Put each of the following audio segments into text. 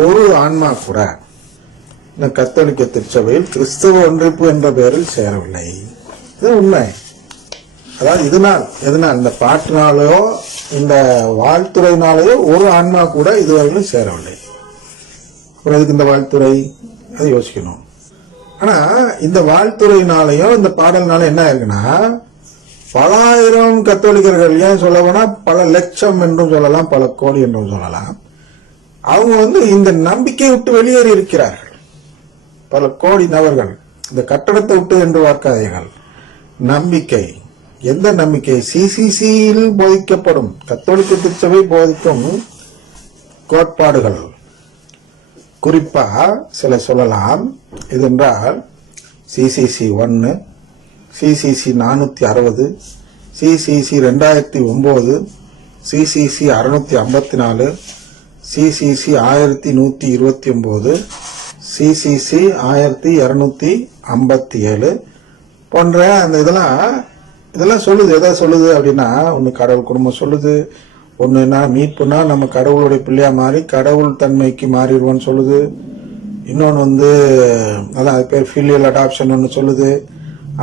ஒரு ஆன்மா கூட இந்த கத்தோலிக்க திருச்சபையில் கிறிஸ்தவ ஒன்றிப்பு என்ற பெயரில் சேரவில்லை. இது உண்மை. அதாவது எதனால் இந்த பாட்டினாலேயோ இந்த வாழ்த்துறையினாலேயோ ஒரு ஆன்மா கூட இதுவரையிலும் சேரவில்லை. அப்புறம் எதுக்கு இந்த வாழ்த்துறை? அதை யோசிக்கணும். ஆனா இந்த வாழ்த்துறையினாலேயும் இந்த பாடல்னால என்ன இருக்குன்னா, பல ஆயிரம் கத்தோலிக்கர்கள், ஏன் சொல்ல போனா பல லட்சம் என்றும் சொல்லலாம், பல கோடி என்றும் சொல்லலாம், அவங்க இந்த நம்பிக்கையை விட்டு வெளியேறி இருக்கிறார்கள். பல கோடி நபர்கள் இந்த கட்டடத்தை விட்டு என்று பார்க்காதீர்கள். நம்பிக்கை, எந்த நம்பிக்கை? சிசிசியில் போதிக்கப்படும் கத்தோலிக்க திருச்சபை போதிக்கும் கோட்பாடுகள், குறிப்பா சில சொல்லலாம். இது என்றால் CCC 1, CCC 460, CCC 2009, CCC 654, CCC 1129, CCC 1257 போன்ற அந்த இதெல்லாம் சொல்லுது. எதை சொல்லுது அப்படின்னா, ஒன்று கடவுள் குடும்பம் சொல்லுது, ஒன்று என்ன மீட்புனா நம்ம கடவுளுடைய பிள்ளையா மாறி கடவுள் தன்மைக்கு மாறிடுவோன்னு சொல்லுது. இன்னொன்று அதான் அது பேர் ஃபிலியல் அடாப்ஷன் ஒன்று சொல்லுது.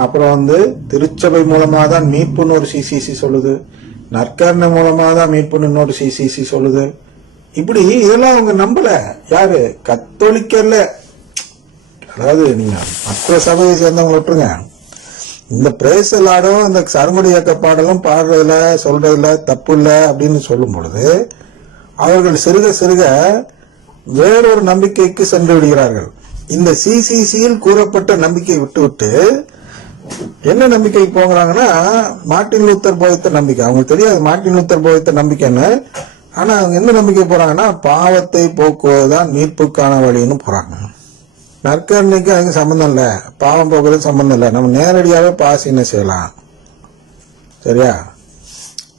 அப்புறம் திருச்சபை மூலமாக தான் மீட்புன்னு ஒரு சிசிசி சொல்லுது. நற்கருணை மூலமாக தான் மீட்புன்னு இன்னொரு சிசிசி சொல்லுது. இப்படி இதெல்லாம் அவங்க நம்பல. யாரு? கத்தோலிக்கர்ல. அதாவது நீங்க மற்ற சபையை சேர்ந்தவங்க விட்டுருங்க, இந்த பிரேசலாடும் இந்த சருமடி இயக்க பாடலும் பாடுறதுல சொல்றதுல தப்பு இல்லை அப்படின்னு சொல்லும் பொழுது அவர்கள் சிறுக சிறுக வேறொரு நம்பிக்கைக்கு சென்று விடுகிறார்கள். இந்த சிசிசியில் கூறப்பட்ட நம்பிக்கை விட்டு என்ன நம்பிக்கைக்கு போகிறாங்கன்னா, மார்ட்டின் லூத்தர் போதித்த நம்பிக்கை. அவங்களுக்கு தெரியாது மார்ட்டின் லூத்தர் போதித்த நம்பிக்கைன்னு. ஆனா அவங்க என்ன நம்பிக்கை போறாங்கன்னா, பாவத்தை போக்குவதுதான் மீட்புக்கான வழின்னு போறாங்க. நற்கருணைக்கு அதுக்கு சம்பந்தம் இல்லை, பாவம் போக்குறது சம்பந்தம் இல்லை, நம்ம நேரடியாகவே பாசின்னு செய்யலாம். சரியா?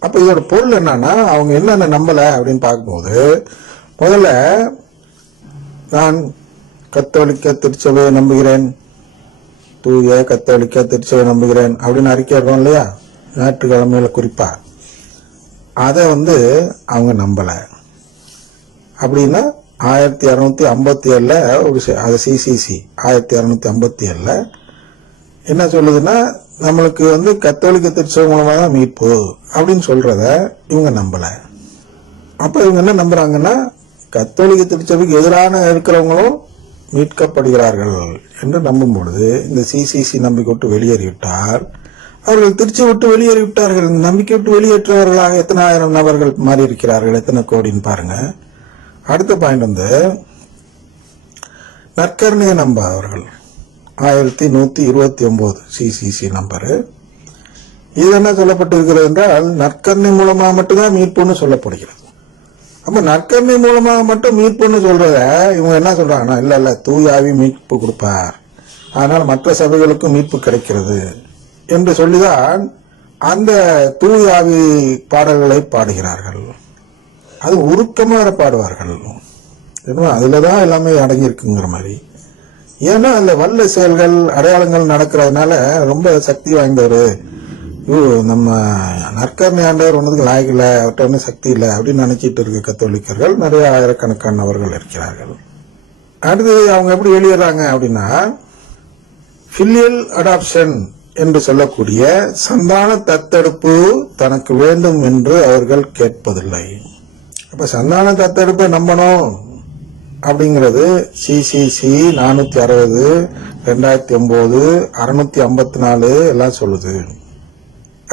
அப்ப இதோட பொருள் என்னன்னா, அவங்க என்னென்ன நம்பல அப்படின்னு பார்க்கும்போது, முதல்ல நான் கத்தோலிக்க திருச்சபையை நம்புகிறேன், தூய கத்தோலிக்க திருச்சபை நம்புகிறேன் அப்படின்னு அறிக்கையிடுறோம் இல்லையா, ஞாயிற்றுக்கிழமையில குறிப்பா. அதை அவங்க நம்பல. அப்படின்னா 1257 ஒரு அது சிசிசி 1257 என்ன சொல்லுதுன்னா, நம்மளுக்கு கத்தோலிக்க திருச்சபை மூலமா தான் மீட்பு அப்படின்னு சொல்றத இவங்க நம்பல. அப்ப இவங்க என்ன நம்புறாங்கன்னா, கத்தோலிக்க திருச்சபைக்கு எதிரான இருக்கிறவங்களும் மீட்கப்படுகிறார்கள் என்று நம்பும் பொழுது இந்த சிசிசி நம்பிக்கை விட்டு வெளியேறிவிட்டார். அவர்கள் திருச்சி விட்டு வெளியேறிவிட்டார்கள். இந்த நம்பிக்கை விட்டு வெளியேற்றவர்களாக எத்தனை ஆயிரம் நபர்கள் மாறி இருக்கிறார்கள், எத்தனை கோடின்னு பாருங்க. அடுத்த பாயிண்ட் நற்கருணையை நம்பாதவர்கள் 1129 சிசிசி நம்பரு. இது என்ன சொல்லப்பட்டிருக்கிறது என்றால், நற்கருணை மூலமா மட்டும்தான் மீட்புன்னு சொல்லப்படுகிறது. அப்ப நற்கருணை மூலமாக மட்டும் மீட்புன்னு சொல்றத இவங்க என்ன சொல்றாங்கன்னா, இல்ல தூயாவி மீட்பு கொடுப்பார், அதனால மற்ற சபைகளுக்கும் மீட்பு கிடைக்கிறது என்று சொல்லிதான் அந்த தூயாவி பாடல்களை பாடுகிறார்கள். அது உருக்கமாக பாடுவார்கள். அதுலதான் எல்லாமே அடங்கி இருக்குங்கிற மாதிரி. ஏன்னா அதுல வல்ல செயல்கள் அடையாளங்கள் நடக்கிறதுனால ரொம்ப சக்தி வாய்ந்தவர், நம்ம நற்கருணை ஆண்டவர் ஒன்றதுக்கு லாய்க்கல, அவர்கிட்ட சக்தி இல்லை அப்படின்னு நினைச்சிட்டு இருக்க கத்தோலிக்கர்கள் நிறைய ஆயிரக்கணக்கானவர்கள் இருக்கிறார்கள். அடுத்து அவங்க எப்படி வெளியேறாங்க அப்படின்னா, ஃபிலியல் அடாப்ஷன் என்று சொல்லக்கூடிய சந்தான தத்தெடுப்பு தனக்கு வேண்டும் என்று அவர்கள் கேட்பதில்லை. அப்ப சந்தான தத்தெடுப்பை நம்பணும் அப்படிங்கிறது சிசிசி 460, 2009, 654 எல்லாம் சொல்லுது.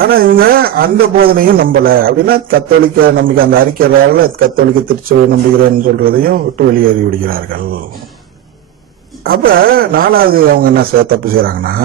ஆனா இவங்க அந்த போதனையும் நம்பல. அப்படின்னா கத்தோலிக்க நம்பிக்கை, அந்த அறிக்கையாளர்கள் கத்தோலிக்க திருச்சபை நம்புகிறேன்னு சொல்றதையும் விட்டு வெளியேறி விடுகிறார்கள். அப்ப நாலாவது அவங்க என்ன தப்பு செய்யறாங்கன்னா,